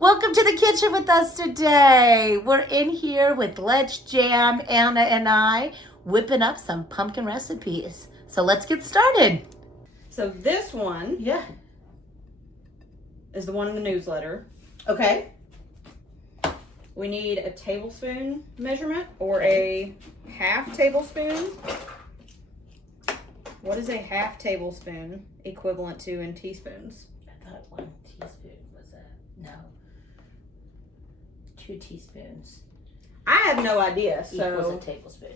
Welcome to the kitchen with us today. We're in here with Let's Jam, Anna and I, whipping up some pumpkin recipes. So let's get started. So this one Yeah. is the one in the newsletter. Okay. We need a tablespoon measurement or a half tablespoon. What is a half tablespoon equivalent to in teaspoons? I thought 1 teaspoon was no. 2 teaspoons I have no idea. equals So a tablespoon.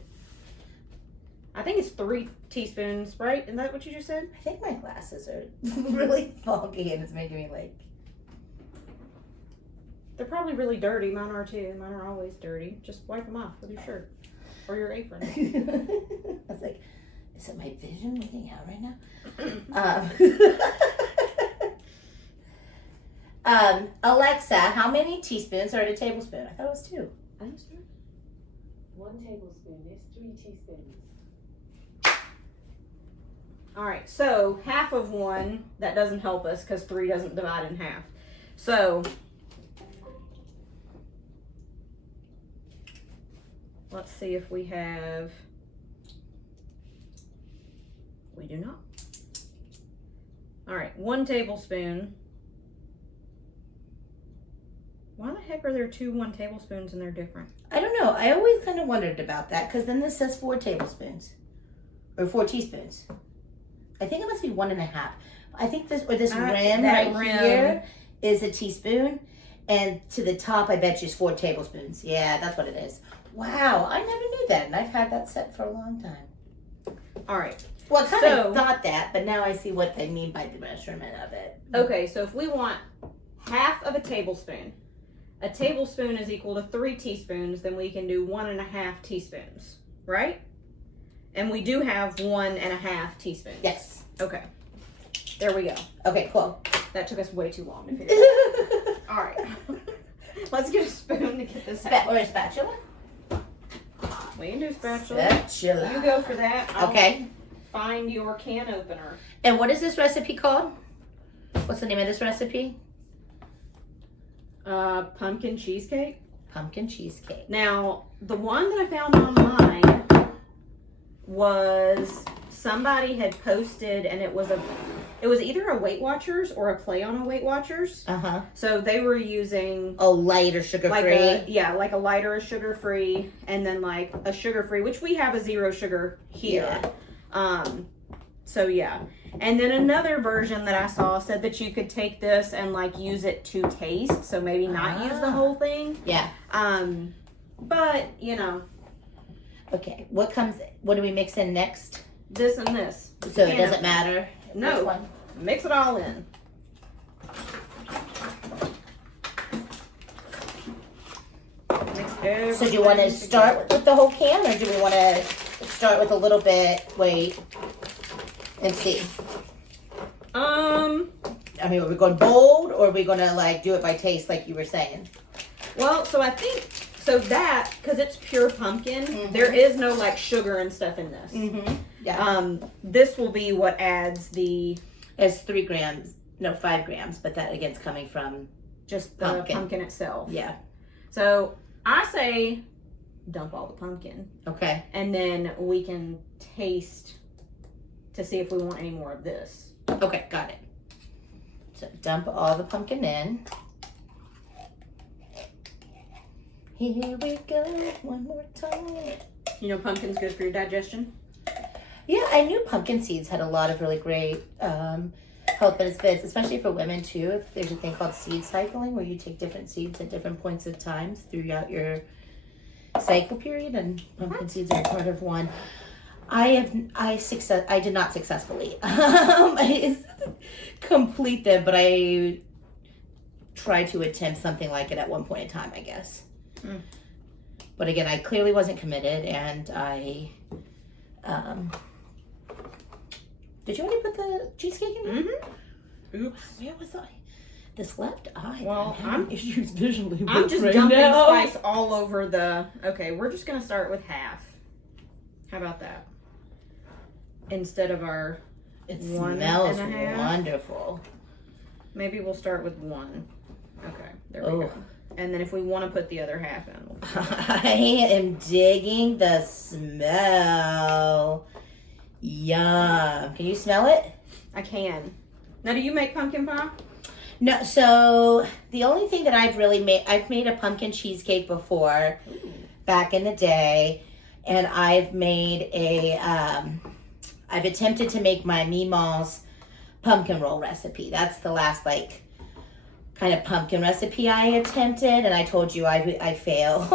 I think it's 3 teaspoons, right? Isn't that what you just said? I think my glasses are really foggy and it's making me like... They're probably really dirty. Mine are too. Mine are always dirty. Just wipe them off with your shirt or your apron. I was like, is it my vision leaking out right now? Alexa, how many teaspoons are in a tablespoon? I thought it was 2. I think so. 1 tablespoon is 3 teaspoons. All right, so half of 1, that doesn't help us because 3 doesn't divide in half. So let's see if we have, we do not. All right, 1 tablespoon. Why the heck are there 2 1 tablespoons and they're different? I don't know. I always kind of wondered about that because then this says 4 tablespoons or 4 teaspoons. I think it must be 1.5. I think this rim that right rim. here is a teaspoon, and to the top, I bet you is 4 tablespoons. Yeah, that's what it is. Wow, I never knew that, and I've had that set for a long time. All right. Well, I kind of thought that, but now I see what they mean by the measurement of it. Okay, so if we want half of a tablespoon is equal to 3 teaspoons, then we can do 1.5 teaspoons, right? And we do have 1.5 teaspoons. Yes. Okay. There we go. Okay, cool. That took us way too long to figure out. All right. Let's get a spoon to get this out. Or a spatula? We can do spatula. Spatula. You go for that. I'll Okay. find your can opener. And what is this recipe called? What's the name of this recipe? Pumpkin cheesecake. Pumpkin cheesecake. Now, the one that I found online was somebody had posted, and it was either a Weight Watchers or a play on a Weight Watchers. Uh-huh. So they were using Light or sugar-free? like a lighter sugar-free, and then like a sugar-free, which we have a 0 sugar here. Yeah. So yeah. And then another version that I saw said that you could take this and like use it to taste, so maybe not use the whole thing. Yeah. But you know. Okay. What do we mix in next? This and this. So it doesn't matter? No. Which one? Mix it all in. So do you want to start with the whole can, or do we want to start with a little bit, wait, and see? I mean, are we going bold, or are we going to like do it by taste like you were saying? Well, so I think, that, because it's pure pumpkin, there is no like sugar and stuff in this. Mm-hmm. Yeah. This will be what adds It's 3 grams, no, 5 grams, but that again's coming from just the pumpkin itself. Yeah. So I say dump all the pumpkin. Okay. And then we can taste to see if we want any more of this. Okay, got it. So dump all the pumpkin in. Here we go, one more time. You know pumpkin's good for your digestion? Yeah, I knew pumpkin seeds had a lot of really great health benefits, especially for women too. There's a thing called seed cycling where you take different seeds at different points of time throughout your cycle period, and pumpkin seeds are part of one. I did not successfully complete them, but I tried to attempt something like it at one point in time, I guess. But again, I clearly wasn't committed, and I did you already put the cheesecake in there? Mm-hmm. Oops. Where was I? This left eye. Well, I'm having issues visually. I'm just dumping spice all over the. Okay, we're just gonna start with half. How about that? Instead of our. It 1.5. smells wonderful. Maybe we'll start with 1. Okay, there we Oh. go. And then if we want to put the other half in, we'll put I am digging the smell. Yum. Can you smell it? I can. Now, do you make pumpkin pie? No, so the only thing that I've made a pumpkin cheesecake before, back in the day, and I've made I've attempted to make my Meemaw's pumpkin roll recipe. That's the last, like, kind of pumpkin recipe I attempted, and I told you I failed.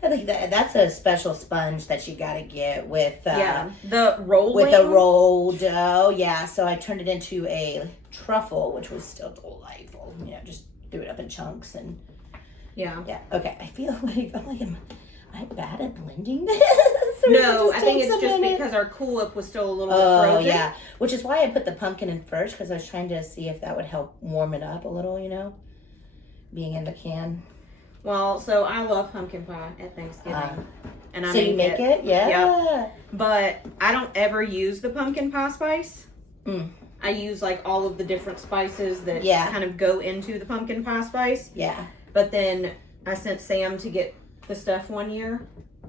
I think that's a special sponge that you gotta get with the rolling. with a roll dough. Yeah, so I turned it into a truffle, which was still delightful. You know, just threw it up in chunks and Yeah. Okay, I feel like I'm bad at blending this. No, I think it's just because our Cool Whip was still a little bit frozen. Yeah, which is why I put the pumpkin in first, because I was trying to see if that would help warm it up a little, you know, being in the can. Well, so I love pumpkin pie at Thanksgiving. And I So you make it? Yeah. Yep. But I don't ever use the pumpkin pie spice. Mm. I use like all of the different spices that Yeah. kind of go into the pumpkin pie spice. Yeah. But then I sent Sam to get the stuff one year,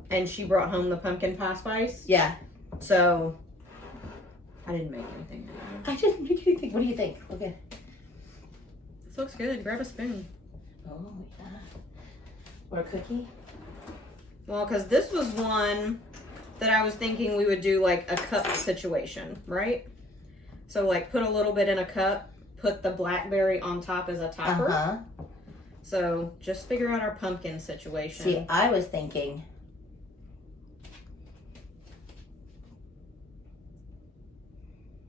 and she brought home the pumpkin pie spice. Yeah. So I didn't make anything. I didn't make anything. What do you think? Okay. This looks good. Grab a spoon. Oh, yeah. Or a cookie? Well, because this was one that I was thinking we would do like a cup situation, right? So like put a little bit in a cup, put the blackberry on top as a topper. Uh-huh. So just figure out our pumpkin situation. See, I was thinking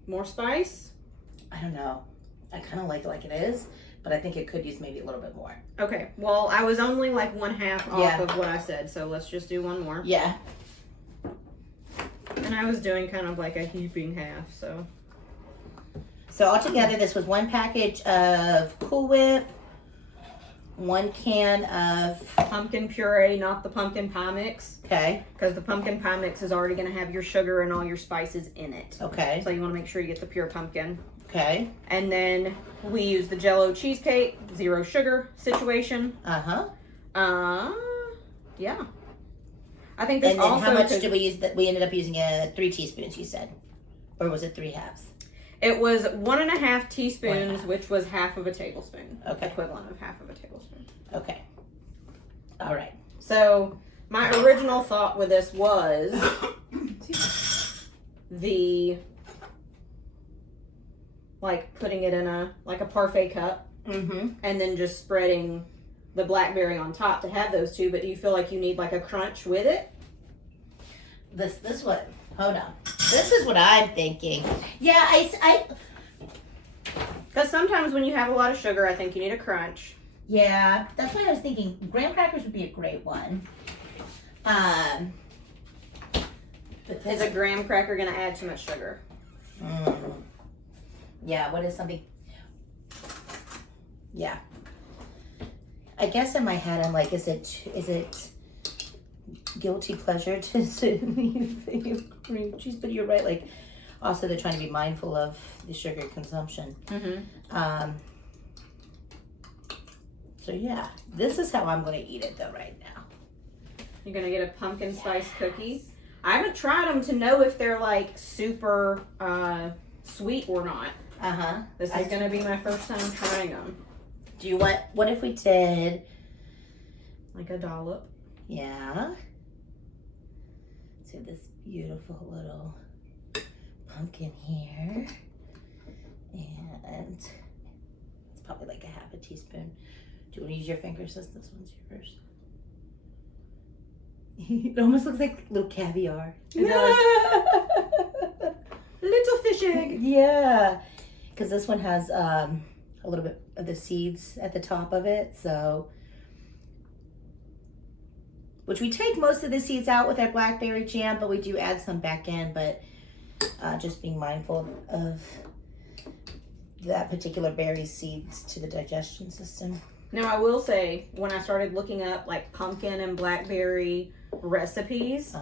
more spice? I don't know. I kind of like it like it is, but I think it could use maybe a little bit more. Okay, well, I was only like 1/2 off Yeah. of what I said, so let's just do one more. Yeah. And I was doing kind of like a heaping half, so. So altogether, this was 1 package of Cool Whip, 1 can of, Pumpkin puree, not the pumpkin pie mix, okay, because the pumpkin pie mix is already going to have your sugar and all your spices in it. okay, So you want to make sure you get the pure pumpkin. okay, And then we use the Jell-O cheesecake, 0 sugar situation. uh-huh. Yeah. I think this And then also how much could- did we use? That we ended up using 3 teaspoons, you said. Or was it 3/2? It was 1.5 teaspoons, 1.5. which was half of a tablespoon. Okay. Equivalent of half of a tablespoon. Okay. All right. So my original thought with this was the like putting it in a parfait cup Mm-hmm. and then just spreading the blackberry on top to have those two. But do you feel like you need like a crunch with it? This what? Hold on. This is what I'm thinking. Yeah, I Because sometimes when you have a lot of sugar, I think you need a crunch. yeah, that's why I was thinking graham crackers would be a great one. But Is a graham cracker going to add too much sugar? Yeah, what is something? Yeah. I guess in my head I'm like, is it guilty pleasure to leave cream cheese? But you're right, like also they're trying to be mindful of the sugar consumption. Mm-hmm. So yeah, this is how I'm gonna eat it though right now. You're going to get a pumpkin spice cookie. I haven't tried them to know if they're like super sweet or not. Uh-huh. This is going to be my first time trying them. Do you want, what if we did, Like a dollop. yeah. So this beautiful little pumpkin here. And it's probably like 1/2 teaspoon. Do you want to use your fingers since this one's yours? It almost looks like little caviar. It does. Little fish egg. Yeah. Because this one has a little bit of the seeds at the top of it, so which we take most of the seeds out with our blackberry jam, but we do add some back in, but just being mindful of that particular berry seeds to the digestion system. Now, I will say, when I started looking up like pumpkin and blackberry recipes,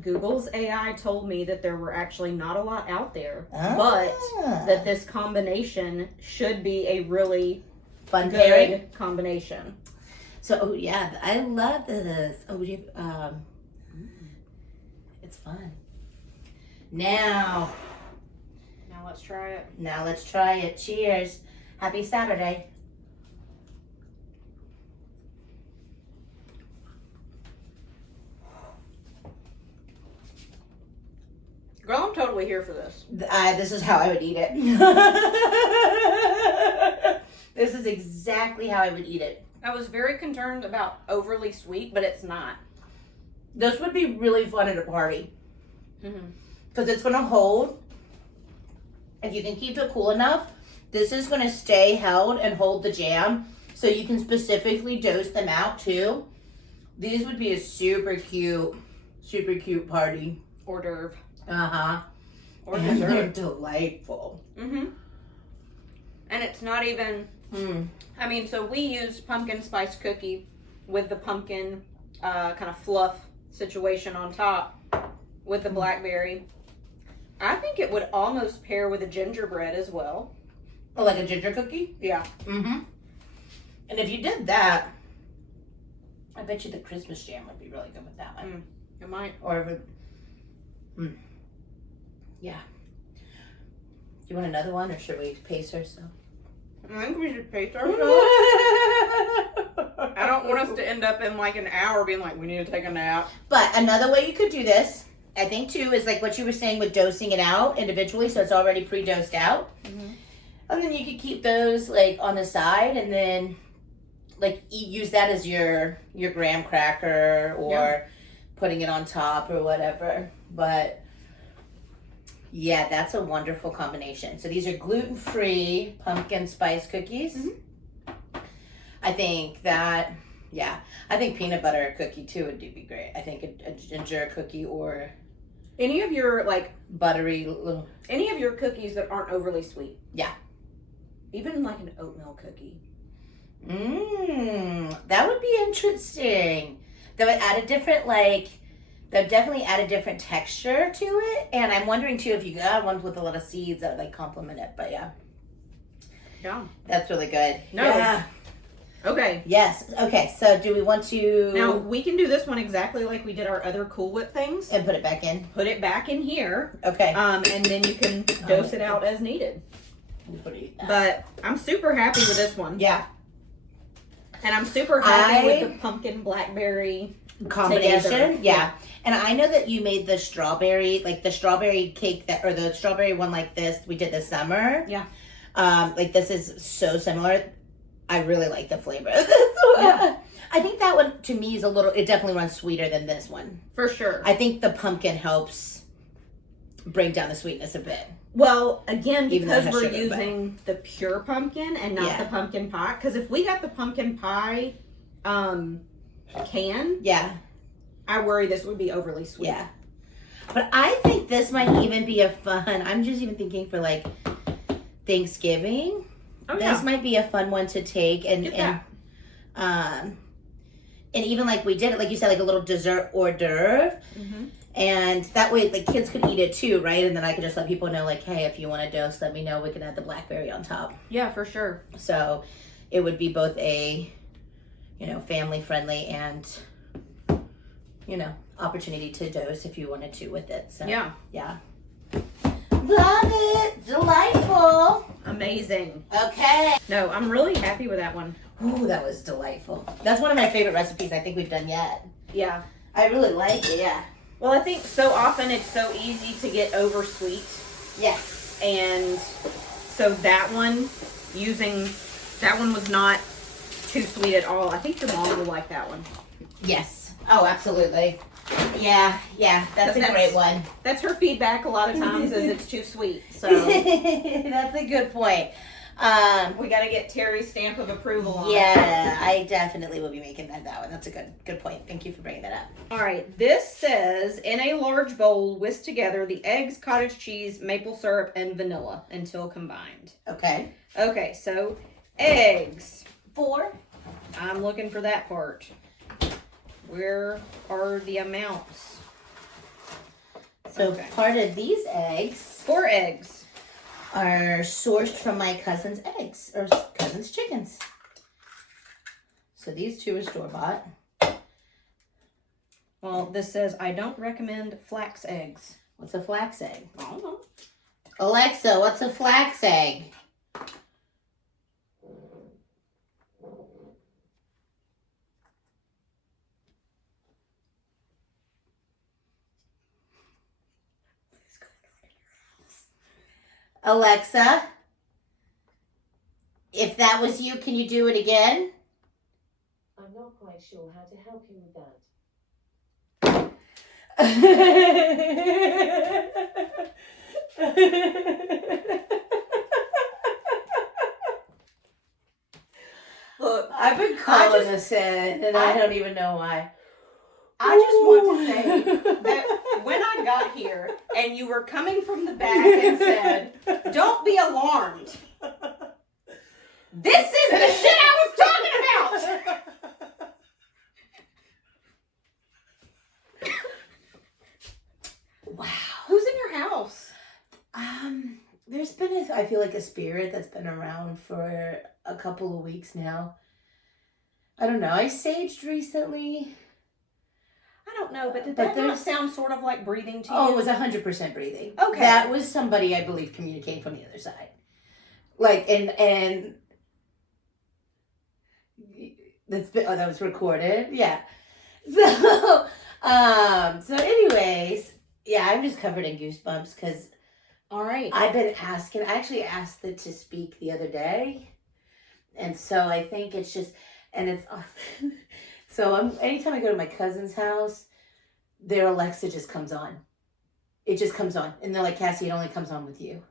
Google's AI told me that there were actually not a lot out there, but that this combination should be a really fun pairing. good combination. So, oh yeah, I love this. Oh, it's fun. Now Now let's try it. Now let's try it. Cheers. Happy Saturday. Girl, I'm totally here for this. This is how I would eat it. This is exactly how I would eat it. I was very concerned about overly sweet, but it's not. This would be really fun at a party. Mm-hmm. Because it's going to hold. If you can keep it cool enough, this is going to stay held and hold the jam. So you can specifically dose them out too. These would be a super cute party. Hors d'oeuvre. Uh-huh. Or And they're dessert. delightful. Mm-hmm. And it's not even... I mean, so we used pumpkin spice cookie with the pumpkin kind of fluff situation on top with the blackberry. I think it would almost pair with a gingerbread as well. Oh, like a ginger cookie? Yeah. Mm-hmm. And if you did that, I bet you the Christmas jam would be really good with that one. It might. Or, yeah. Do you want another one, or should we pace ourselves? I think we should pace ourselves. I don't want us to end up in like an hour being like, we need to take a nap. But another way you could do this, I think too, is like what you were saying with dosing it out individually, so it's already pre-dosed out. Mm-hmm. And then you could keep those like on the side, and then like use that as your graham cracker, or putting it on top or whatever. But yeah, that's a wonderful combination. So these are gluten-free pumpkin spice cookies. Mm-hmm. I think that, I think peanut butter cookie too would be great. I think a ginger cookie or Any of your like buttery little. any of your cookies that aren't overly sweet. Yeah. Even like an oatmeal cookie. That would be interesting. That would add a different that would definitely add a different texture to it. And I'm wondering too if you got ones with a lot of seeds that would like complement it. But yeah. Yeah. That's really good. No. Yeah. Okay. Yes. Okay. So do we want to Now we can do this one exactly like we did our other Cool Whip things. and put it back in? Put it back in here. Okay. And then you can dose it out as needed. But I'm super happy with this one. Yeah. And I'm super happy with the pumpkin blackberry Combination. together. Yeah. And I know that you made the strawberry cake or the strawberry one like this we did this summer. Yeah. Like this is so similar. I really like the flavor of this one. Yeah. I think that one to me is it definitely runs sweeter than this one. For sure. I think the pumpkin helps bring down the sweetness a bit. Well, again, Even though it because has we're sugar, using the pure pumpkin and not the pumpkin pie. Because if we got the pumpkin pie can, I worry this would be overly sweet. Yeah. But I think this might even be a fun, I'm just even thinking for like Thanksgiving. Oh, This might be a fun one to take and even like we did it, like you said, like a little dessert hors d'oeuvre. Mm-hmm. And that way the kids could eat it too, right? And then I could just let people know like, hey, if you want to dose, let me know. We can add the blackberry on top. Yeah, for sure. So it would be both a, family friendly and, opportunity to dose if you wanted to with it. So Yeah. Love it. Delightful. Amazing. Okay. No, I'm really happy with that one. Ooh, that was delightful. That's one of my favorite recipes I think we've done yet. Yeah. I really like it, yeah. Well, I think so often it's so easy to get over sweet. Yes. And so that one was not too sweet at all. I think your mom will like that one. Yes. Oh, absolutely. Yeah, that's a great one. That's her feedback a lot of times is it's too sweet. So That's a good point. we got to get Terry's stamp of approval on it. Yeah, I definitely will be making that one. That's a good point. Thank you for bringing that up. All right, this says, in a large bowl, whisk together the eggs, cottage cheese, maple syrup, and vanilla until combined. Okay. Okay, so eggs. 4. I'm looking for that part. Where are the amounts? So Okay. part of these eggs 4 eggs. are sourced from my cousin's eggs or cousin's chickens. So these two are store-bought. Well, this says, I don't recommend flax eggs. What's a flax egg? I don't know. Alexa, what's a flax egg? Alexa, if that was you, can you do it again? I'm not quite sure how to help you with that. Look, I've been calling this in, and I don't even know why. I just want to say that when I got here and you were coming from the back and said, don't be alarmed. This is the shit I was talking about. Wow. Who's in your house? There's been I feel like a spirit that's been around for a couple of weeks now. I don't know. I saged recently. I don't know, but did But that not there's- sound sort of like breathing to you? Oh, it was 100% breathing. Okay. That was somebody I believe communicating from the other side. Like, and that was recorded. Yeah. So anyways, yeah, I'm just covered in goosebumps because All right. I've been asking. I actually asked it to speak the other day, and so I think it's just, and it's. So anytime I go to my cousin's house, their Alexa just comes on. It just comes on, and they're like, Cassie, it only comes on with you.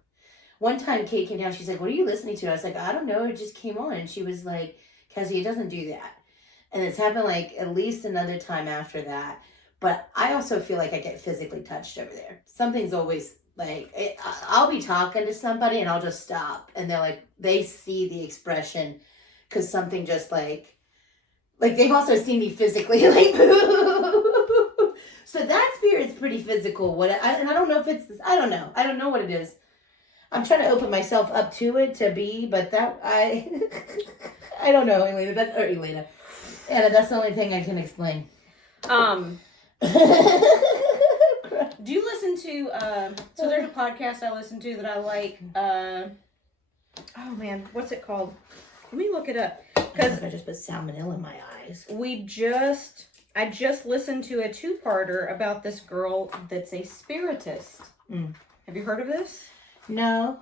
One time, Kate came down. She's like, "What are you listening to?" I was like, "I don't know. It just came on," and she was like, "Cassie, it doesn't do that." And it's happened like at least another time after that. But I also feel like I get physically touched over there. Something's always like, I'll be talking to somebody and I'll just stop. And they're like, they see the expression because something just like they've also seen me physically like move. So that spirit's pretty physical. And I don't know if it's, I don't know. I don't know what it is. I'm trying to open myself up to it to be, but I don't know, Elena. Anna, that's the only thing I can explain. Do you listen to, so there's a podcast I listen to that I like, oh man, what's it called? Let me look it up. Because I just put salmonella in my eyes. I just listened to a 2-parter about this girl that's a spiritist. Have you heard of this? No.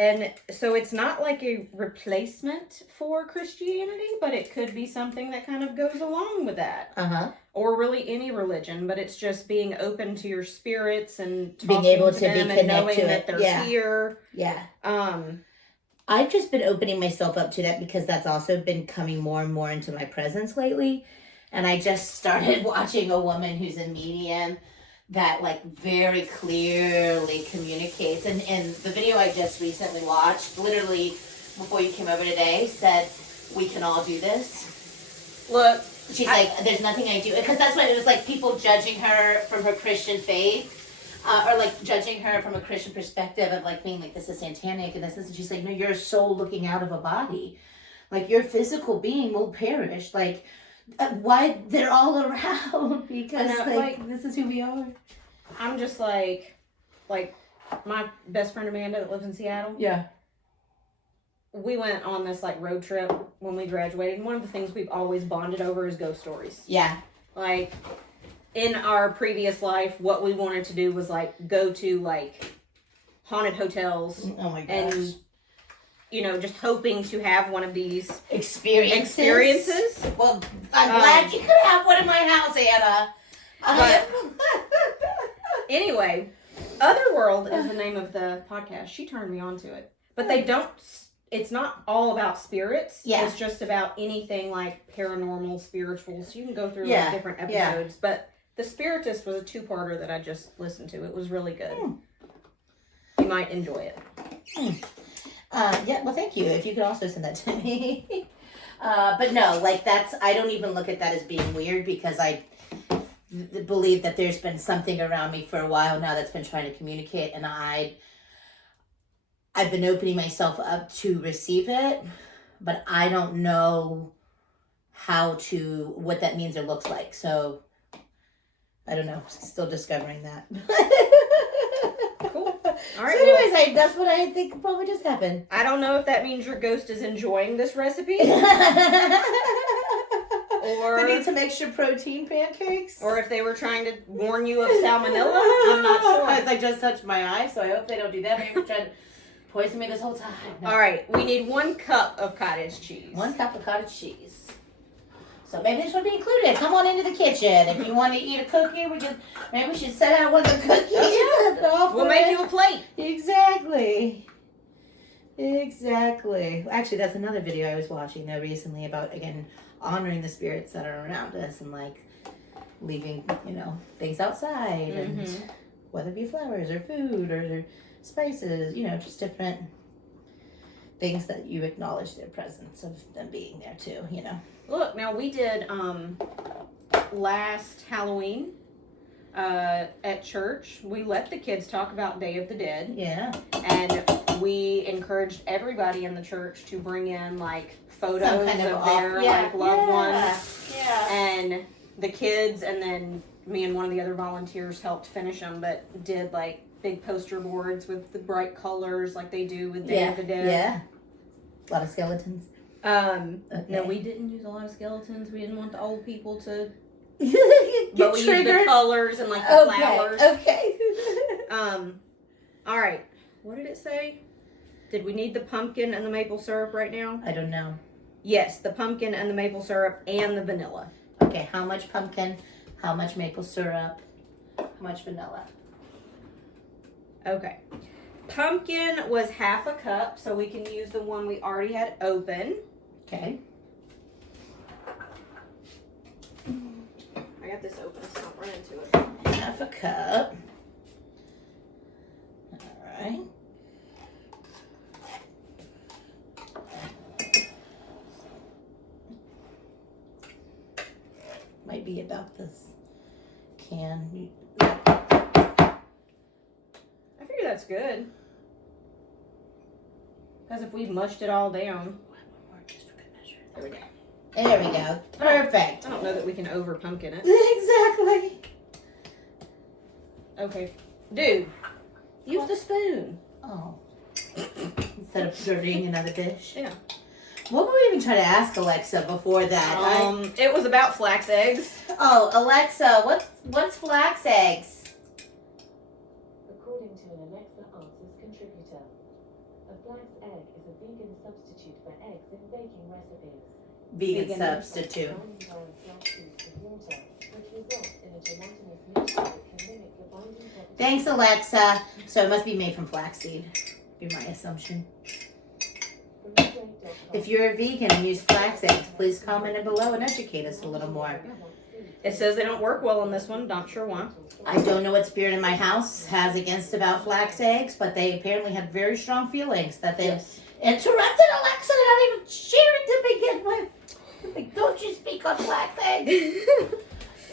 And so it's not like a replacement for Christianity, but it could be something that kind of goes along with that. Uh-huh. Or really any religion, but it's just being open to your spirits and Being talking able to to them be and knowing connect to that it. they're Yeah. here. Yeah. I've just been opening myself up to that because that's also been coming more and more into my presence lately. And I just started watching a woman who's a medium that like very clearly communicates. And the video I just recently watched, literally before you came over today, said, we can all do this. Look. She's like, there's nothing I do. Because that's what it was like, people judging her from her Christian faith. Or like judging her from a Christian perspective of like being like, this is satanic and this. And she's like, no, you're a soul looking out of a body. Like your physical being will perish. Like, why they're all around because like this is who we are. I'm just like my best friend Amanda that lives in Seattle. Yeah. We went on this like road trip when we graduated, and one of the things we've always bonded over is ghost stories. Yeah. Like in our previous life, what we wanted to do was like go to like haunted hotels. Oh my gosh. And just hoping to have one of these experiences. Well, I'm glad you could have one in my house, Anna. Anyway, Otherworld is the name of the podcast. She turned me on to it. But it's not all about spirits. Yeah. It's just about anything like paranormal, spiritual. So you can go through like different episodes. Yeah. But The Spiritist was a 2-parter that I just listened to. It was really good. You might enjoy it. Yeah, well, thank you. If you could also send that to me. But no, like I don't even look at that as being weird because I believe that there's been something around me for a while now that's been trying to communicate, and I've been opening myself up to receive it. but I don't know what that means or looks like. So I don't know. Still discovering that. Cool. All right. So anyways, that's what I think probably just happened. I don't know if that means your ghost is enjoying this recipe. Or they need some extra protein pancakes. Or if they were trying to warn you of salmonella. I'm not sure. As I just touched my eye, so I hope they don't do that. Maybe they're trying to poison me this whole time. No. All right, we need 1 cup of cottage cheese. 1 cup of cottage cheese. So maybe this would be included. Come on into the kitchen. If you want to eat a cookie, maybe we should set out one of the cookies. We'll make you a plate. Exactly. Actually, that's another video I was watching though recently about, again, honoring the spirits that are around us and like leaving, things outside and whether it be flowers or food or spices, just different things that you acknowledge their presence of them being there too, Look, now we did last Halloween at church. We let the kids talk about Day of the Dead. Yeah. And we encouraged everybody in the church to bring in like photos of their loved ones. Yeah. And the kids and then me and one of the other volunteers helped finish them, but did like big poster boards with the bright colors like they do with Day of the Dead. Yeah. A lot of skeletons. No, we didn't use a lot of skeletons. We didn't want the old people to But we used the colors and like the flowers. Okay. All right. What did it say? Did we need the pumpkin and the maple syrup right now? I don't know. Yes, the pumpkin and the maple syrup and the vanilla. Okay, how much pumpkin? How much maple syrup? How much vanilla? Okay. Pumpkin was 1/2 cup, so we can use the one we already had open. Okay. I got this open, so don't run into it. 1/2 cup. All right. Might be about this can. I figure that's good. Because if we mushed it all down. There we go. There we go. Perfect. I don't know that we can over pumpkin it. Exactly. Okay. Dude, use the spoon. Oh. Instead of dirtying another dish. Yeah. What were we even trying to ask Alexa before that? It was about flax eggs. Oh, Alexa, what's flax eggs? According to an Alexa Answers contributor, a flax egg is a vegan substitute for eggs in baking recipes. Vegan substitute. Binding flax seeds with water, which results in a gelatinous mixture that can mimic the binding properties. Thanks, Alexa. So it must be made from flaxseed. Be my assumption. If you're a vegan and use flax eggs, please comment below and educate us a little more. It says they don't work well on this one. Not sure why. I don't know what spirit in my house has against about flax eggs, but they apparently had very strong feelings that they interrupted Alexa to not even share it to begin with. Like, don't you speak on flax eggs?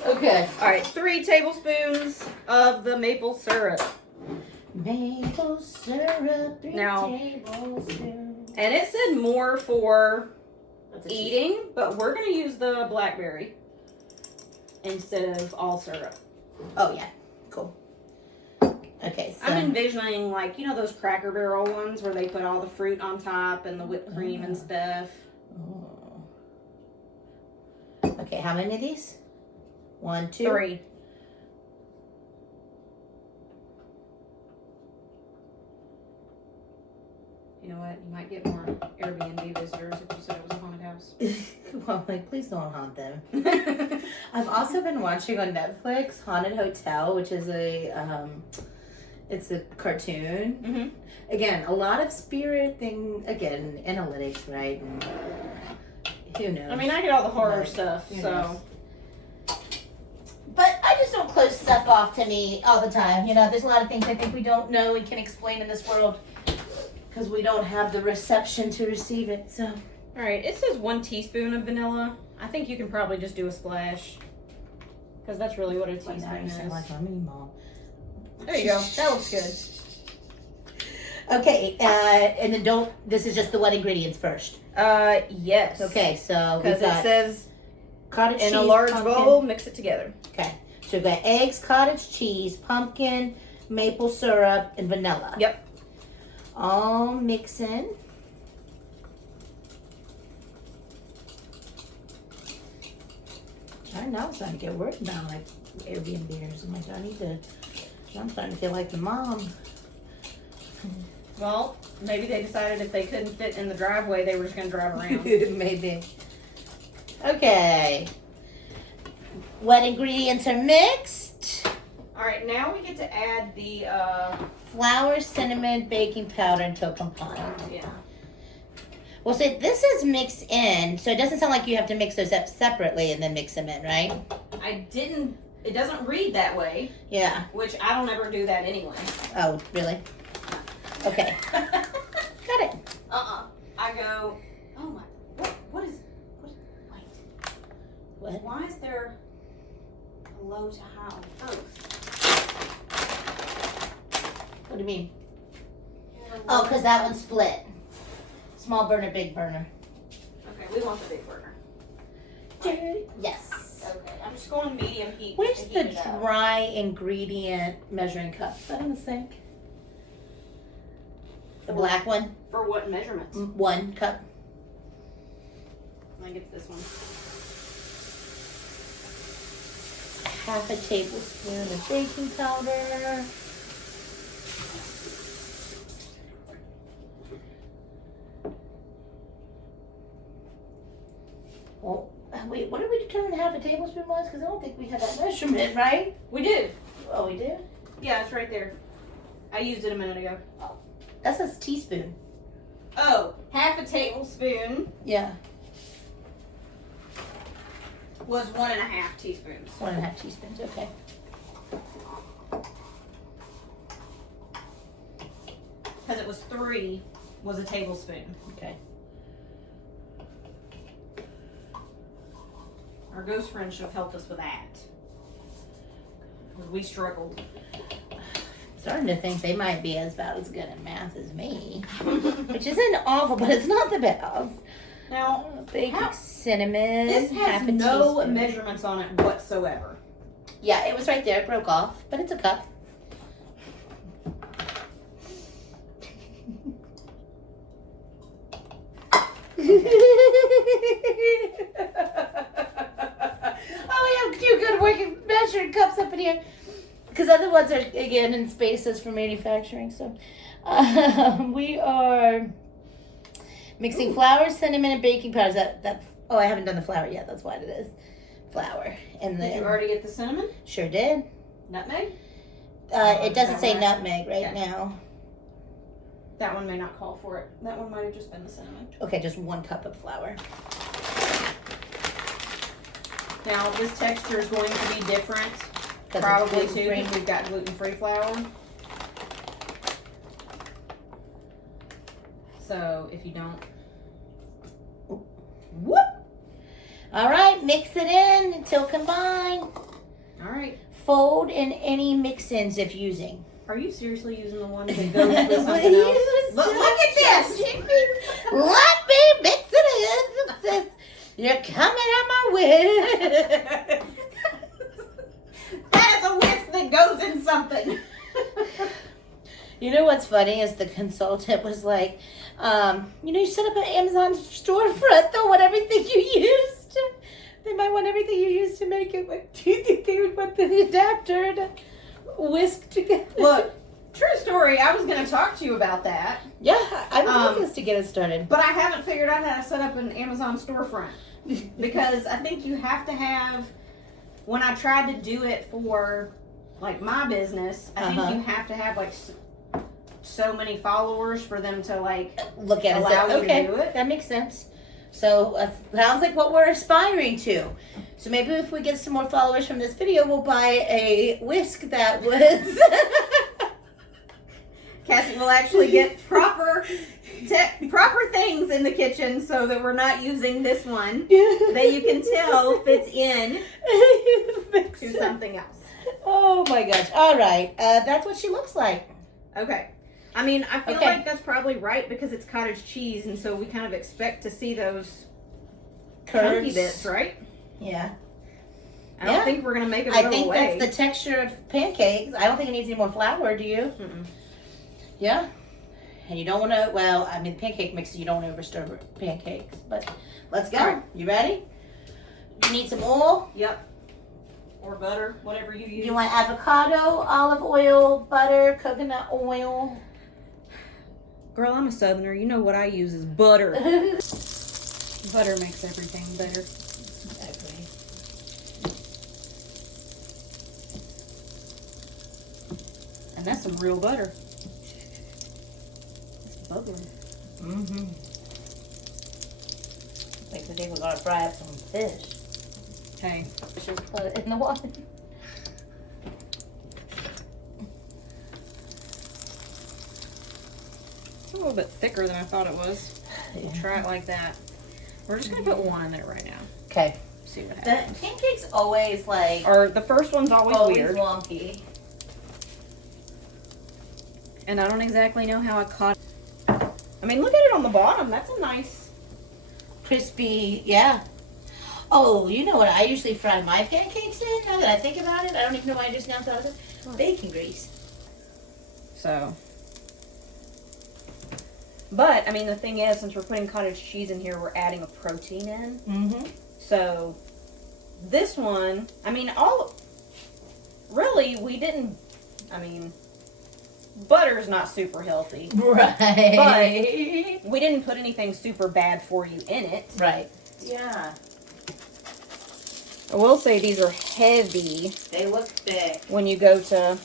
Okay. All right, 3 tablespoons of the maple syrup. Maple syrup, 3 Now- tablespoons. And it said more for That's a eating, but we're going to use the blackberry instead of all syrup. Oh, yeah. Cool. Okay, so. I'm envisioning, like, those Cracker Barrel ones where they put all the fruit on top and the whipped cream and stuff. Oh. Okay, how many of these? 1, 2. 3. You know what? You might get more Airbnb visitors if you said it was a haunted house. Well, like, please don't haunt them. I've also been watching on Netflix Haunted Hotel, which is it's a cartoon. Mm-hmm. Again, a lot of spirit thing. Again, analytics, right? And who knows? I mean, I get all the horror Right. stuff, Who so. knows? But I just don't close stuff off to me all the time. There's a lot of things I think we don't know and can explain in this world because we don't have the reception to receive it. So. All right, it says 1 teaspoon of vanilla. I think you can probably just do a splash because that's really what a teaspoon Now you is. sound like my mom. There you go. That looks good. Okay, and then don't. This is just the wet ingredients first. Yes. Okay, so we've Because it got says cottage cheese, in a large pumpkin. bowl, mix it together. Okay, so we've got eggs, cottage cheese, pumpkin, maple syrup, and vanilla. Yep. All mix in. I know I'm starting to get worried about like Airbnbers. I'm like, I'm starting to feel like the mom. Well, maybe they decided if they couldn't fit in the driveway, they were just going to drive around. Maybe. Okay. Wet ingredients are mixed. All right, now we get to add the, Flour, cinnamon, baking powder, and cocoa. yeah. Well, see, this is mixed in, so it doesn't sound like you have to mix those up separately and then mix them in, right? It doesn't read that way, Yeah. which I don't ever do that anyway. Oh, really? Okay. Got it. I go, oh my, wait. What? Why is there a low to high on both? What do you mean? Oh, because that one's split. Small burner, big burner. Okay, we want the big burner. Yes. Okay, I'm just going medium heat. Where's just to the heat it up. dry ingredient measuring cup? Is that in the sink? The black one? For what measurements? 1 cup. I get this one. Half a tablespoon of baking powder. Well, wait, what did we determine half a tablespoon was? Because I don't think we had that measurement, right? We do. Oh, we did? Yeah, it's right there. I used it a minute ago. That says teaspoon. Oh, half a tablespoon Yeah, was 1.5 teaspoons. 1.5 teaspoons, okay. Because it was 3 was a tablespoon. Okay. Our ghost friend should have helped us with that. Because we struggled. Starting to think they might be about as good at math as me. Which isn't awful, but it's not the best. Now, Baking cinnamon. this half has a no teaspoon. measurements on it whatsoever. Yeah, it was right there. It broke off, but it's a cup. Oh, we have 2 good working measuring cups up in here. Because other ones are, again, in spaces for manufacturing. So we are mixing flour, cinnamon, and baking powder. Oh, I haven't done the flour yet. That's what it is. Flour. And Did then, you already get the cinnamon? sure did. Nutmeg? It doesn't say right? nutmeg right Okay. now. That one may not call for it. That one might have just been the cinnamon. Okay, just 1 cup of flour. Now, this texture is going to be different. 'Cause it's Probably too, gluten-free. because we've got gluten-free flour. So, if you don't... Whoop! All right, mix it in until combined. Alright. Fold in any mix-ins if using. Are you seriously using the one that goes with something else? Look at this! Let me mix it in. You're coming out my way. That is a whisk that goes in something. You know what's funny is the consultant was like, you set up an Amazon storefront. They'll want everything you used. They might want everything you used to make it. Like, do you think they would want the adapter to whisk together? Look, true story. I was going to talk to you about that. Yeah, I would like us to get it started. But I haven't figured out how to set up an Amazon storefront. Because I think you have to have, when I tried to do it for, like, my business, I think you have to have, like, so many followers for them to, like, Look at allow it. you Okay, to do it. that makes sense. So, sounds like what we're aspiring to. So maybe if we get some more followers from this video, we'll buy a whisk that was... Cassie will actually get proper things in the kitchen so that we're not using this one that you can tell fits in to something else. Oh my gosh. All right. That's what she looks like. Okay. I mean, I feel Okay. like that's probably right because it's cottage cheese, and so we kind of expect to see those chunky bits, right? Yeah. I don't think we're gonna make it I go think away. that's the texture of pancakes. I don't think it needs any more flour, do you? Mm-mm. Yeah. And you don't want to, well, I mean, pancake mix, you don't want to overstir pancakes. But let's go. All right. You ready? You need some oil. Yep. Or butter, whatever you use. You want avocado, olive oil, butter, coconut oil. Girl, I'm a southerner. You know what I use is butter. Butter makes everything better. I agree. And that's some real butter. It's bubbling. Mm-hmm. Like today we're gonna fry up some fish. Hey. Just put it in the water. It's a little bit thicker than I thought it was. We'll try it like that. We're just gonna put one in there right now. Okay. See what The happens. pancakes always like Or the first one's always weird. wonky. And I don't exactly know how I caught. I mean, look at it on the bottom. That's a nice. Crispy, yeah. Oh, you know what I usually fry my pancakes in? Now that I think about it, I don't even know why I just now thought of this. What? Bacon grease. So. But, I mean, the thing is, since we're putting cottage cheese in here, we're adding a protein in. Mm-hmm. So, this one, I mean, really, we didn't, I mean, butter's not super healthy. Right. We didn't put anything super bad for you in it. Right. Yeah. I will say these are heavy They look thick. when you go to,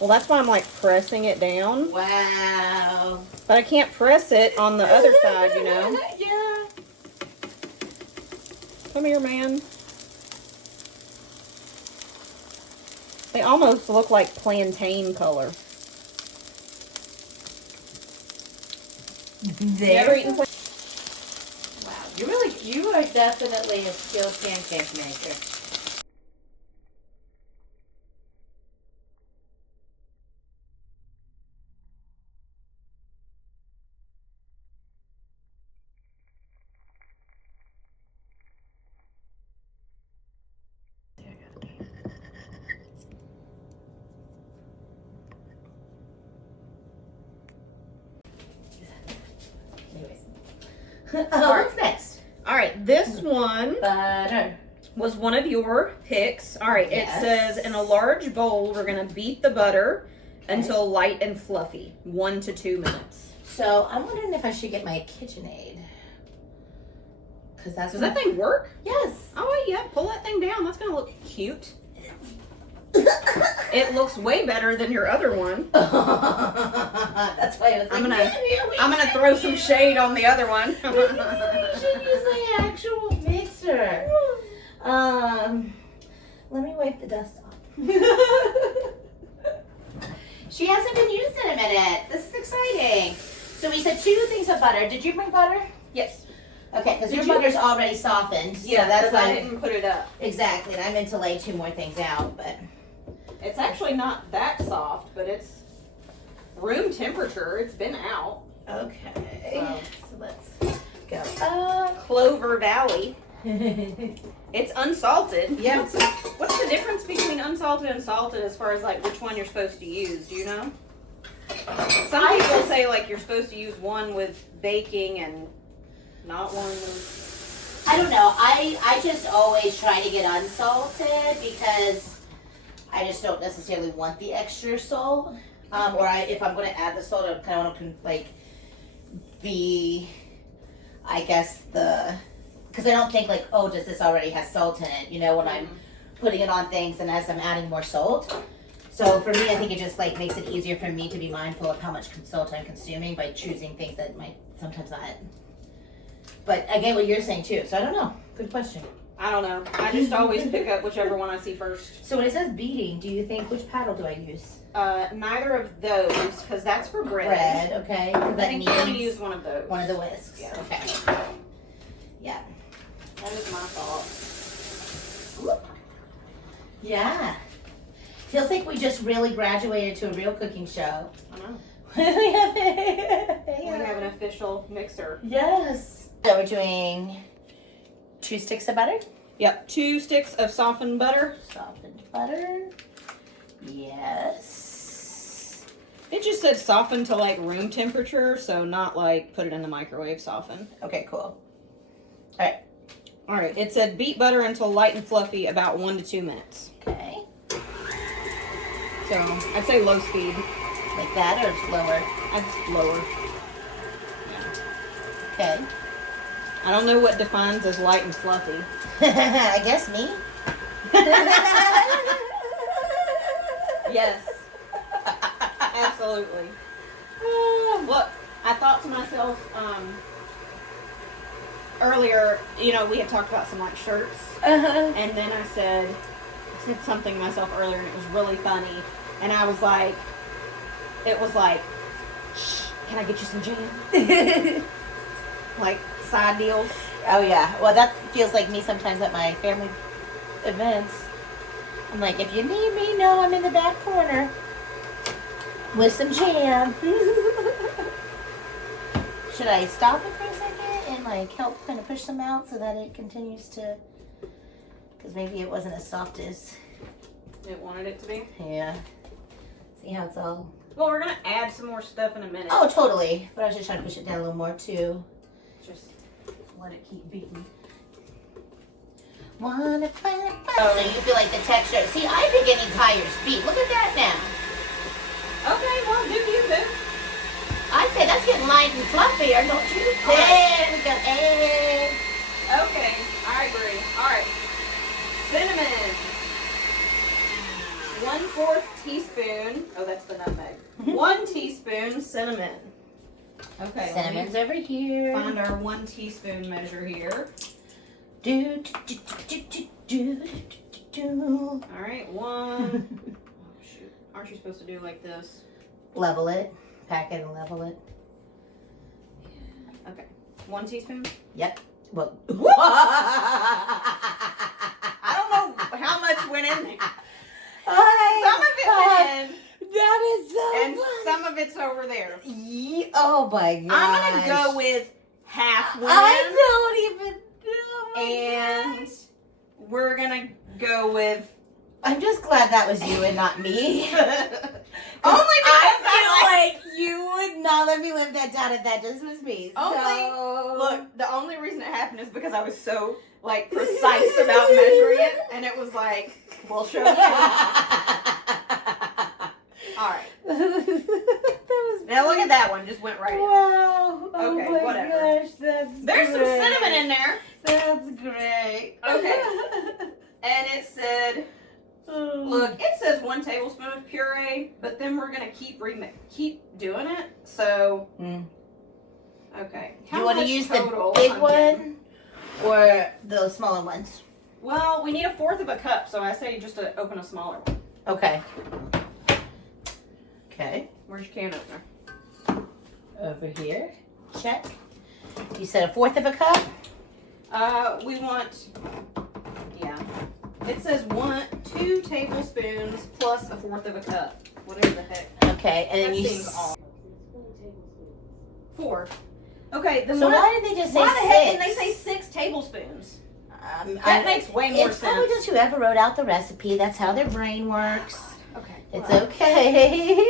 well, that's why I'm like pressing it down. Wow. But I can't press it on the other side, you know. Yeah. Come here, man. They almost look like plantain color. You ever eaten plantain? Wow. You are definitely a skilled pancake maker. Anyways. What's next? All right, this one Butter. was one of your picks. All right, Yes. it says in a large bowl, we're going to beat the butter until light and fluffy, 1 to 2 minutes. So I'm wondering if I should get my KitchenAid. Does that thing work? Yes. Oh, wait, yeah, pull that thing down. That's going to look cute. It looks way better than your other one. That's why I was like, I'm gonna throw some shade on the other one. You should use my actual mixer. Let me wipe the dust off. She hasn't been used in a minute. This is exciting. So we said 2 things of butter. Did you bring butter? Yes. Okay, because your Did you? butter's already softened. Yeah, so that's I why. didn't put it up. Exactly, and I meant to lay 2 more things out, but. It's actually not that soft, but it's room temperature. It's been out. Okay. So. So let's go. Clover Valley. It's unsalted. Yeah. What's the difference between unsalted and salted as far as like which one you're supposed to use? Do you know? Some people say like you're supposed to use one with baking and not one with... I don't know. I just always try to get unsalted because I just don't necessarily want the extra salt. If I'm going to add the salt, I kind of want to like be, I guess because I don't think like, oh, does this already have salt in it? You know, when I'm putting it on things and as I'm adding more salt. So for me, I think it just like makes it easier for me to be mindful of how much salt I'm consuming by choosing things that might sometimes not. But I get what you're saying too, so I don't know. Good question. I don't know. I just always pick up whichever one I see first. So when it says beating, do you think, which paddle do I use? Neither of those, because that's for bread. Bread, okay. I That think you want to needs use one of those. one of the whisks. Yeah. Okay. Yeah. That is my thought. Yeah. Feels like we just really graduated to a real cooking show. I know. We have We have an official mixer. Yes. So we're doing 2 sticks of butter. Yep, 2 sticks of softened butter. Softened butter. Yes. It just said soften to like room temperature, so not like put it in the microwave soften. Okay, cool. All right, it said beat butter until light and fluffy, about 1 to 2 minutes. Okay. So I'd say low speed. Like that or it's lower? I'd lower. Okay. I don't know what defines as light and fluffy. I guess me. Yes. Absolutely. Look, I thought to myself, earlier, you know, we had talked about some like shirts, and then I said something to myself earlier, and it was really funny, and I was like, it was like, shh, can I get you some jam? Like side deals. Oh yeah. Well, that feels like me sometimes at my family events. I'm like, if you need me, know I'm in the back corner with some jam. Should I stop it for a second and like help kind of push some out so that it continues to? Because maybe it wasn't as soft as. It wanted it to be. Yeah. See how it's all. Well, we're gonna add some more stuff in a minute. Oh, totally. But I was just trying to push it down a little more too. Just let it keep beating. Wanna find so you feel like the texture. See, I think it needs higher speed. Look at that now. Okay, well, do you, boo? I say that's getting light and fluffier, don't you? There we go. Hey. Okay, I agree. All right, cinnamon. 1/4 teaspoon. Oh, that's the nutmeg. 1 teaspoon cinnamon. Okay. Cinnamon's over here. Find our 1 teaspoon measure here. Do, do, do, do, do, do, do, do. All right, 1. Oh shoot! Aren't you supposed to do like this? Level it. Pack it and level it. Okay. 1 teaspoon. Yep. Well. I don't know how much went in there. Some of it went in. That is so And funny. some of it's over there. Oh my gosh. I'm gonna go with half went I don't even know. and we're gonna go with I'm just glad that was you and not me. only because I feel like you would not let me live that down if that just was me. Only- so... look, the only reason it happened is because I was so like precise about measuring it, and it was like, we'll show you. All right, that was now look at that one, just went right in. wow. Oh Okay, my whatever. gosh, that's There's some great. cinnamon in there. That's great. Okay. And it said, Oh. look, it says 1 tablespoon of puree, but then we're gonna keep doing it. So, okay. You want to much use the total big I'm one getting? or the smaller ones? Well, we need 1/4 of a cup, so I say just to open a smaller one. Okay. Okay. Where's your can opener? Over here. Check. You said 1/4 of a cup? We want, yeah. It says 2 tablespoons plus 1/4 of a cup. Whatever the heck. Okay, and then That you. seems off. 4 tablespoons. 4. Okay, then So why why did they just say the 6? heck didn't they say 6 tablespoons? That makes way more It's probably sense. just whoever wrote out the recipe. That's how their brain works. Okay. It's well. okay.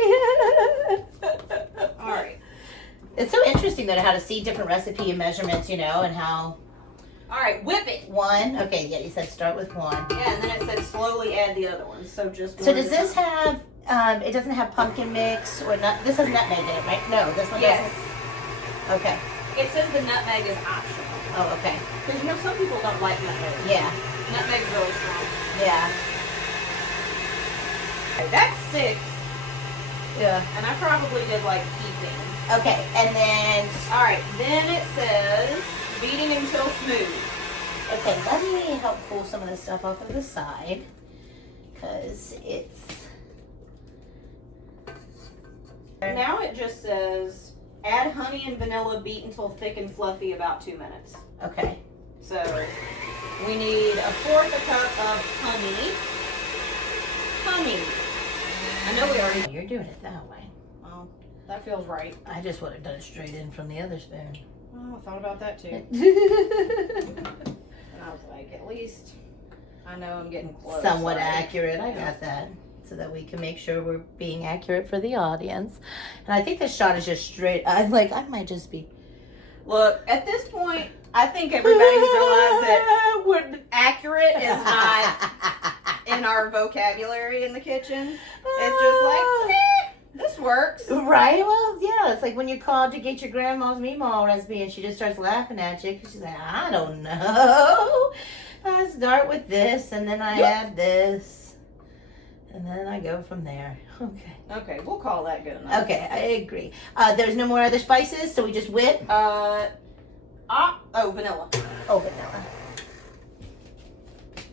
All right. It's so interesting though how to see different recipe and measurements, you know, and how All right, whip it. 1. Okay, yeah, you said start with 1. Yeah, and then it said slowly add the other ones. So just So one does at a this time. have? It doesn't have pumpkin mix or not. This has nutmeg in it, right? No, this one Yes. doesn't. Okay. It says the nutmeg is optional. Oh, okay. Because you know some people don't like nutmeg. Yeah. Nutmeg's really strong. Yeah. Okay, that's 6, Yeah. and I probably did like heaping. Okay, and then All right, then it says beating until smooth. okay, let me help pull some of this stuff off of the side because it's. Now it just says add honey and vanilla, beat until thick and fluffy, about 2 minutes. Okay. So we need 1/4 a cup of honey. Honey. I know we already. You're doing it that way. Well, That feels right. I just would have done it straight in from the other spoon. Oh, I thought about that too. And I was like, at least I know I'm getting close. Somewhat like, accurate. I got that. So that we can make sure we're being accurate for the audience. And I think this shot is just straight. I might just be. Look, at this point, I think everybody's realized that accurate is not in our vocabulary in the kitchen. It's just like, this works. Right? Well, yeah. It's like when you called to get your grandma's meatball recipe and she just starts laughing at you because she's like, I don't know. I start with this and then I add this. And then I go from there. Okay. Okay, we'll call that good enough. Okay, I agree. There's no more other spices, so we just whip. Vanilla. Oh, vanilla.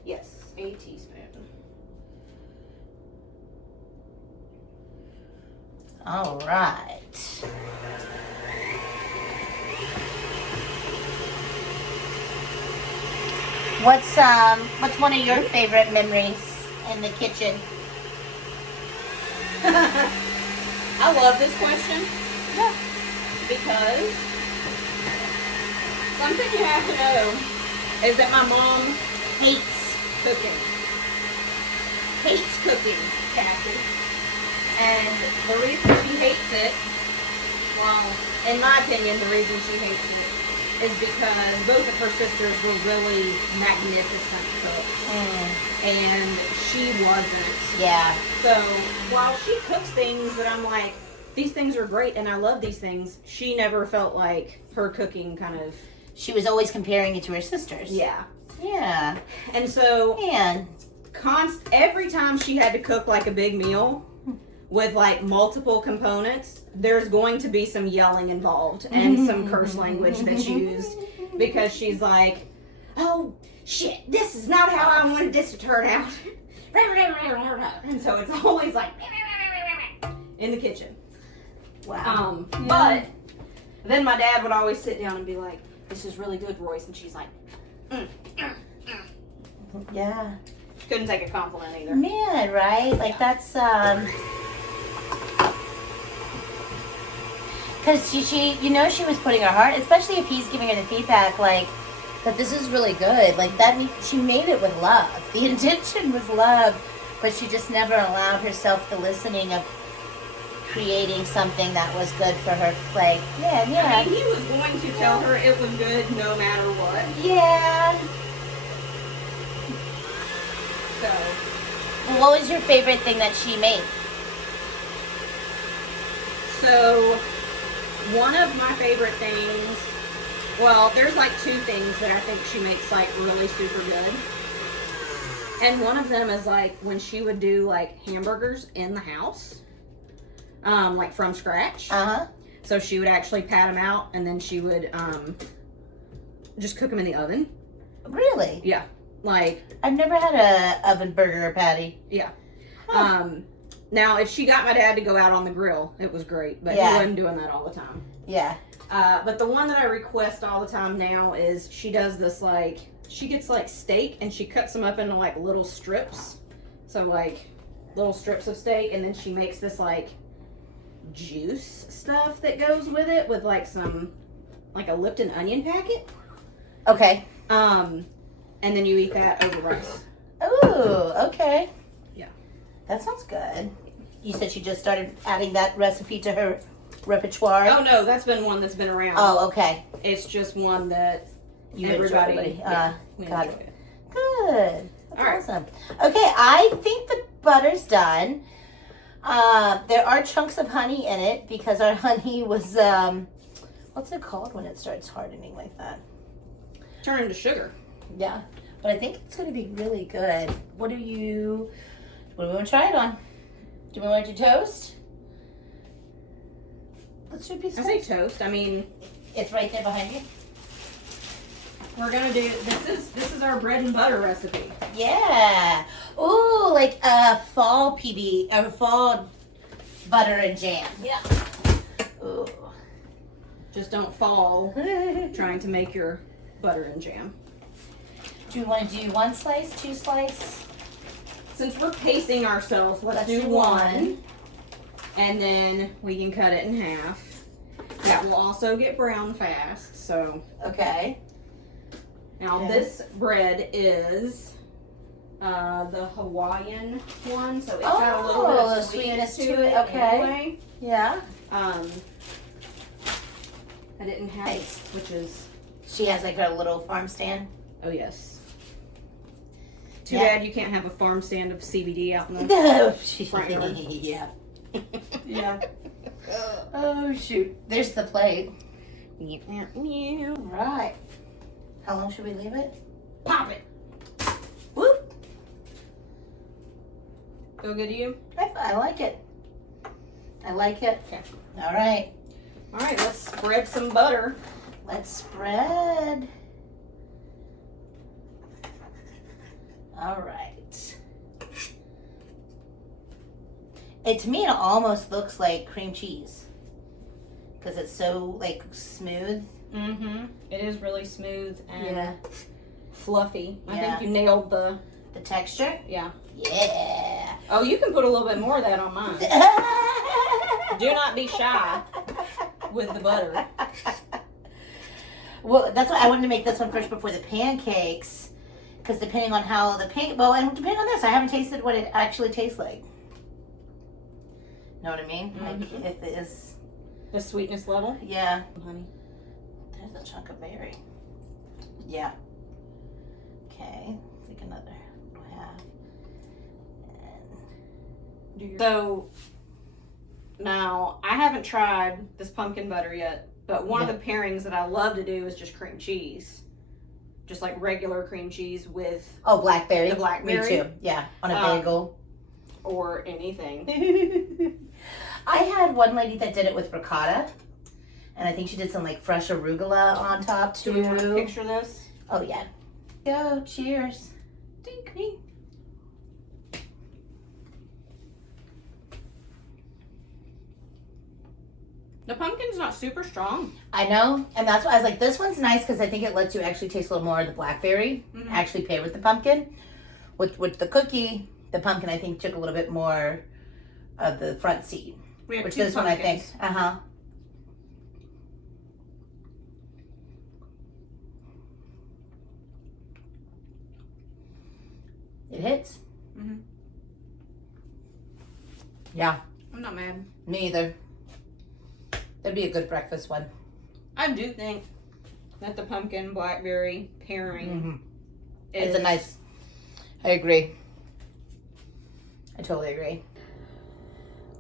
Yes, a teaspoon. All right. What's one of your favorite memories in the kitchen? I love this question. Yeah. Because something you have to know is that my mom Hates cooking. Hates cooking, Cassie. And the reason she hates it, well, in my opinion, the reason she hates it is because both of her sisters were really magnificent cooks. And she wasn't. Yeah. So while she cooks things that I'm like, these things are great and I love these things, she never felt like her cooking kind of... She was always comparing it to her sisters. Yeah. Yeah. And so... Man. Every time she had to cook like a big meal with like multiple components, there's going to be some yelling involved and some curse language that's used because she's like, oh shit, this is not how I wanted this to turn out. And so it's always like in the kitchen. Wow. But then my dad would always sit down and be like, this is really good, Royce. And she's like, Yeah. couldn't take a compliment either. Man, right? Like that's because she she was putting her heart, especially if he's giving her the feedback like that this is really good. Like that she made it with love. The intention was love, but she just never allowed herself the listening of creating something that was good for her. Like, yeah. I mean, he was going to tell her it was good no matter what. Yeah. So, Well, what was your favorite thing that she made? So, one of my favorite things, well, there's like two things that I think she makes like really super good. And one of them is like when she would do like hamburgers in the house, like from scratch. Uh-huh. So she would actually pat them out and then she would just cook them in the oven. Really? Yeah. Like, I've never had a oven burger patty. yeah. Huh. Now, if she got my dad to go out on the grill, it was great, but Yeah. he wasn't doing that all the time. Yeah. But the one that I request all the time now is she does this like, she gets like steak and she cuts them up into like little strips. So like little strips of steak, and then she makes this like juice stuff that goes with it with like some, like a Lipton onion packet. Okay. And then you eat that over rice. Ooh, okay. Yeah. That sounds good. You said she just started adding that recipe to her repertoire? Oh no, that's been one that's been around. Oh, okay. It's just one that You everybody. got enjoy it. Good. That's All right. awesome. Okay, I think the butter's done. There are chunks of honey in it because our honey was, what's it called when it starts hardening like that? Turn into sugar. Yeah, but I think it's going to be really good. What do we want to try it on? Do we want to do toast? Let's do a piece I of say toast. toast. I mean, It's right there behind you. we're gonna do this is our bread and butter recipe. Yeah. Ooh, like a fall PB or fall butter and jam. Yeah. Ooh. Just don't fall trying to make your butter and jam. Do you want to do one slice, two slice? Since we're pacing ourselves, let's do one. And then we can cut it in half. That will also get brown fast. So Okay. now Okay. this bread is the Hawaiian one, so it's got a little bit Oh, of sweetness to it. Okay. Anyway. Yeah. I didn't have Nice. which is She has like her little farm stand. oh yes. Too Yeah. bad you can't have a farm stand of CBD out in the No. front yard. Yeah. Yeah. Oh shoot. There's the plate. Meow. Right. How long should we leave it? Pop it. Whoop. Feel good to you? I like it. I like it. Okay. All right. All right, let's spread some butter. Let's spread. All right. To me, it almost looks like cream cheese because it's so like smooth. Mm-hmm. It is really smooth and Yeah. fluffy. I Yeah. think you nailed the The texture. yeah. Yeah. Oh, you can put a little bit more of that on mine. Do not be shy with the butter. Well, that's why I wanted to make this one first before the pancakes, because depending on how the and depending on this, I haven't tasted what it actually tastes like. Know what I mean? Like Mhm. if it is, The sweetness level, yeah. honey. There's a chunk of berry. Yeah. Okay, take another half. And So now I haven't tried this pumpkin butter yet, but one of the pairings that I love to do is just cream cheese, just like regular cream cheese with oh, blackberry. The blackberry. Me too. Yeah, on a bagel. or anything. I had one lady that did it with ricotta, and I think she did some like fresh arugula on top Do too. we want to picture this? Oh yeah. Go, cheers. Dink, dink. The pumpkin's not super strong. I know, and that's why I was like, this one's nice because I think it lets you actually taste a little more of the blackberry, Mhm. actually pair with the pumpkin. With the cookie, the pumpkin I think took a little bit more of the front seed, We have which two this one I think, pumpkins. It hits. Mhm. Yeah, I'm not mad. me either. That'd be a good breakfast one. I do think that the pumpkin blackberry pairing Mm-hmm. is It's a nice. I agree. I totally agree.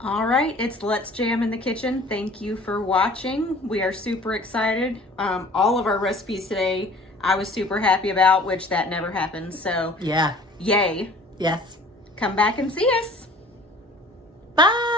All right, it's Let's Jam in the Kitchen. Thank you for watching. We are super excited. All of our recipes today, I was super happy about, which that never happens. So, Yeah. yay. Yes. Come back and see us. Bye.